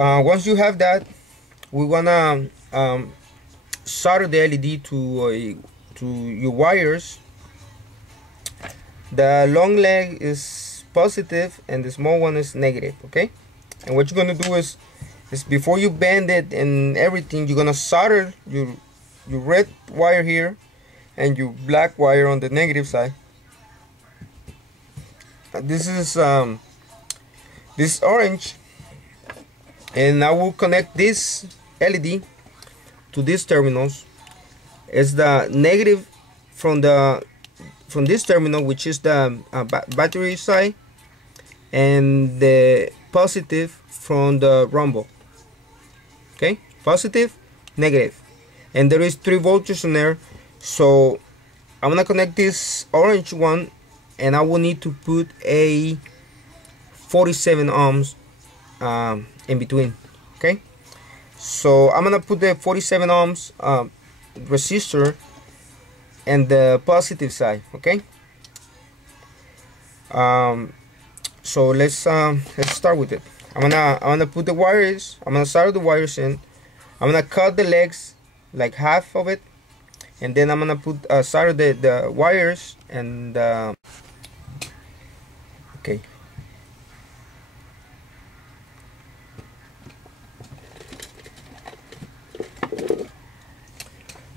Once you have that, we wanna solder the LED to your wires. The long leg is positive and the small one is negative. Okay, and what you're gonna do is before you bend it and everything, you're gonna solder your red wire here and your black wire on the negative side. This is this orange, and I will connect this LED to these terminals. It's the negative from this terminal, which is the battery side, and the positive from the rumble. Okay, positive, negative, and there is 3 voltage in there. So I'm gonna connect this orange one, and I will need to put a 47 ohms in between. Okay, so I'm gonna put the 47 ohms resistor and the positive side. Okay, so let's start with it. I'm gonna put the wires. I'm gonna solder the wires in. I'm gonna cut the legs, like half of it, and then I'm gonna put solder the wires and okay.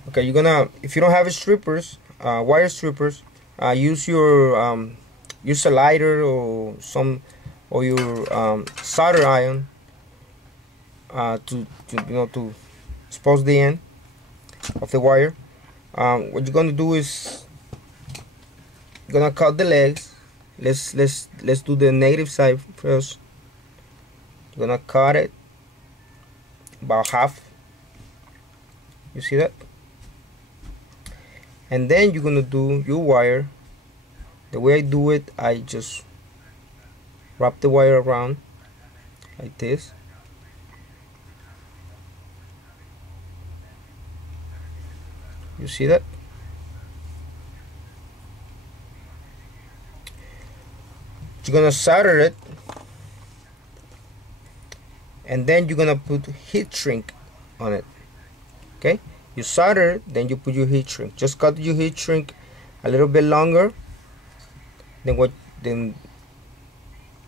Okay, you're gonna, if you don't have strippers, wire strippers, use your use a lighter or your solder iron to expose the end of the wire. What you're gonna do is you're gonna cut the legs. Let's do the negative side first. You're gonna cut it about half. You see that? And then you're gonna do your wire. The way I do it, I just wrap the wire around like this. You see that? You're gonna solder it, and then you're gonna put heat shrink on it. Okay, you solder, then you put your heat shrink. Just cut your heat shrink a little bit longer than what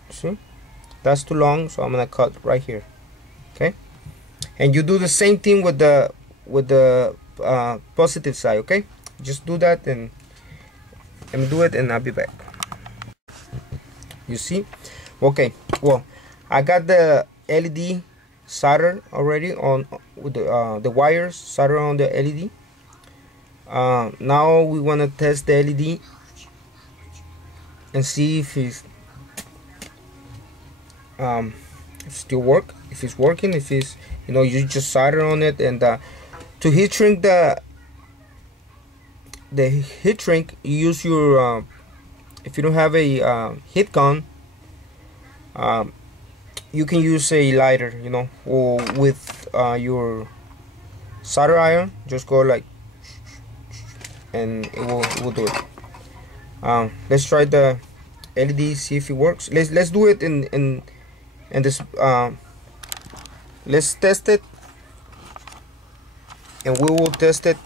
see, that's too long, so I'm gonna cut right here. Okay, and you do the same thing with the positive side. Okay, just do that and do it, and I'll be back. You see? Okay, well, I got the LED soldered already on with the wires soldered on the LED. Now we want to test the LED and see if it's still work, if it's working, if it's, you just solder on it. And to heat shrink the heat shrink, you use your if you don't have a heat gun, you can use a lighter, or with your solder iron. Just go like, and it will do it. Let's try the LED, see if it works. Let's do it in this. Let's test it, and we will test it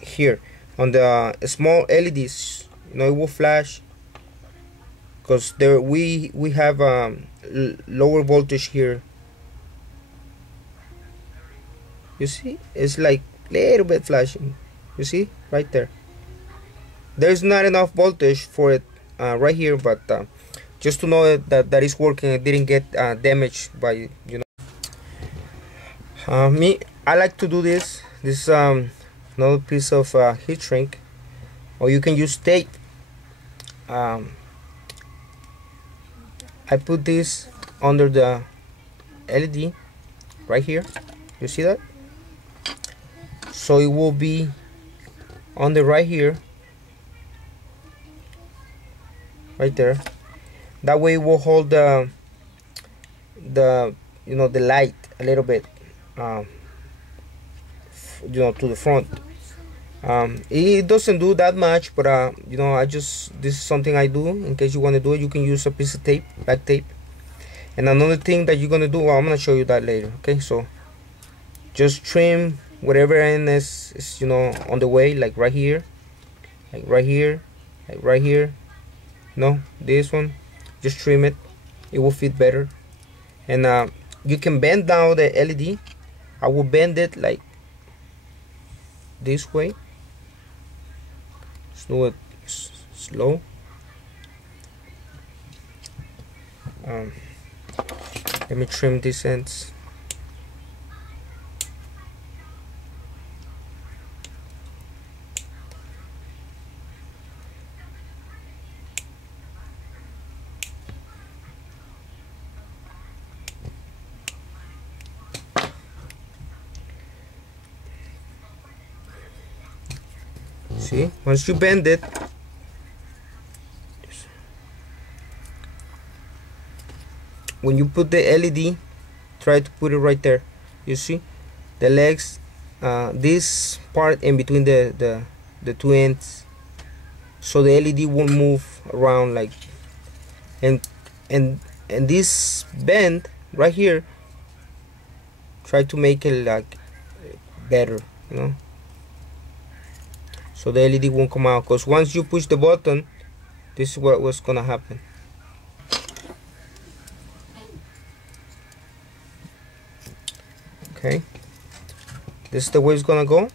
here on the small LEDs. It will flash because there we have lower voltage here. You see, it's like little bit flashing. You see right there. There's not enough voltage for it right here, but just to know that is working, it didn't get damaged by me. I like to do this another piece of heat shrink, or you can use tape. I put this under the LED right here. You see that? So it will be on the right here, right there. That way it will hold the light a little bit to the front. It doesn't do that much, but this is something I do. In case you want to do it, you can use a piece of tape, black tape, And another thing that you're gonna do, well, I'm gonna show you that later. Okay, so just trim whatever end is on the way, like right here, like right here, like right here. No, this one, just trim it. It will fit better. And you can bend down the LED. I will bend it like this way. Slow it, slow. Let me trim these ends. See, once you bend it, when you put the LED, try to put it right there. You see the legs, this part in between the two ends, so the LED won't move around, like, and this bend right here, try to make it like better, so the LED won't come out, because once you push the button, this is what's gonna happen. Okay, this is the way it's gonna go.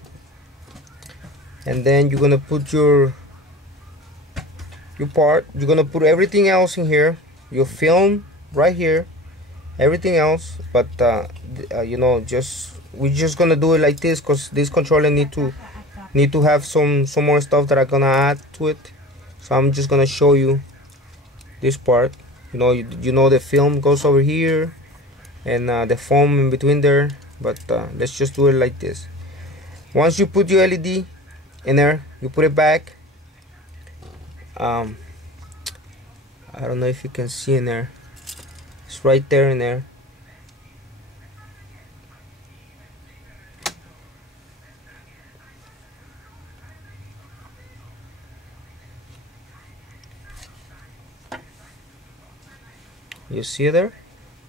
And then you're gonna put your part. You're gonna put everything else in here, your film right here, everything else. But we're just gonna do it like this, because this controller need to have some more stuff that I'm gonna add to it. So I'm just gonna show you this part. The film goes over here, and the foam in between there. But let's just do it like this. Once you put your LED in there, you put it back. I don't know if you can see in there. It's right there in there. You see it there?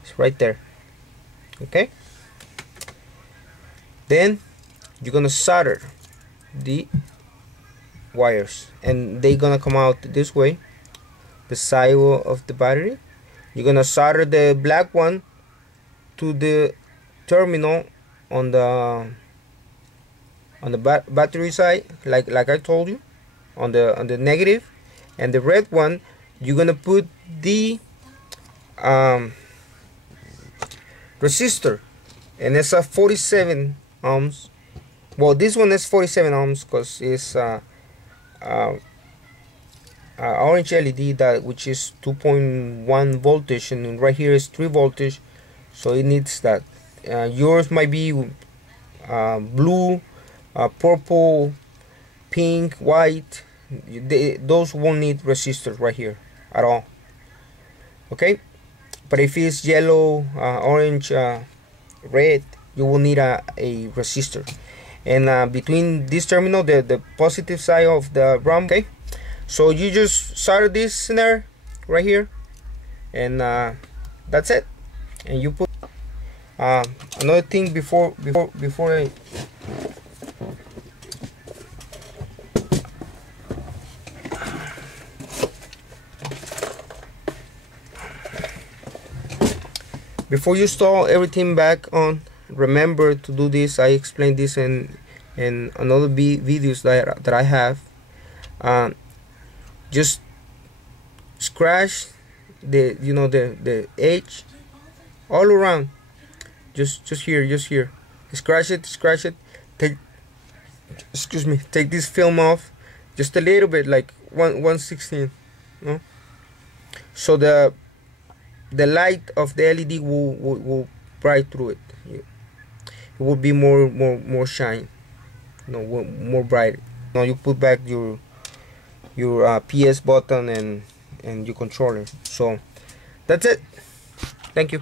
It's right there. Okay? Then you're gonna solder the wires, and they're gonna come out this way, the side of the battery. You're gonna solder the black one to the terminal on the battery side, like I told you, on the negative, and the red one you're gonna put the resistor, and it's a 47 ohms. Well, this one is 47 ohms because it's orange LED, which is 2.1 voltage, and right here is 3 voltage, so it needs that. Yours might be blue, purple, pink, white. Those won't need resistors right here at all. Okay, but if it's yellow, orange, red, you will need a resistor. And between this terminal, the positive side of the ROM. Okay, so you just solder this in there right here, and that's it. And you put another thing before I before you install everything back on, remember to do this. I explained this in another videos that I have. Just scratch the edge all around, just here, scratch it. Take this film off just a little bit, like 1/16, so the light of the LED will bright through it. It will be more shine, more bright. Now you put back your PS button and your controller. So that's it. Thank you.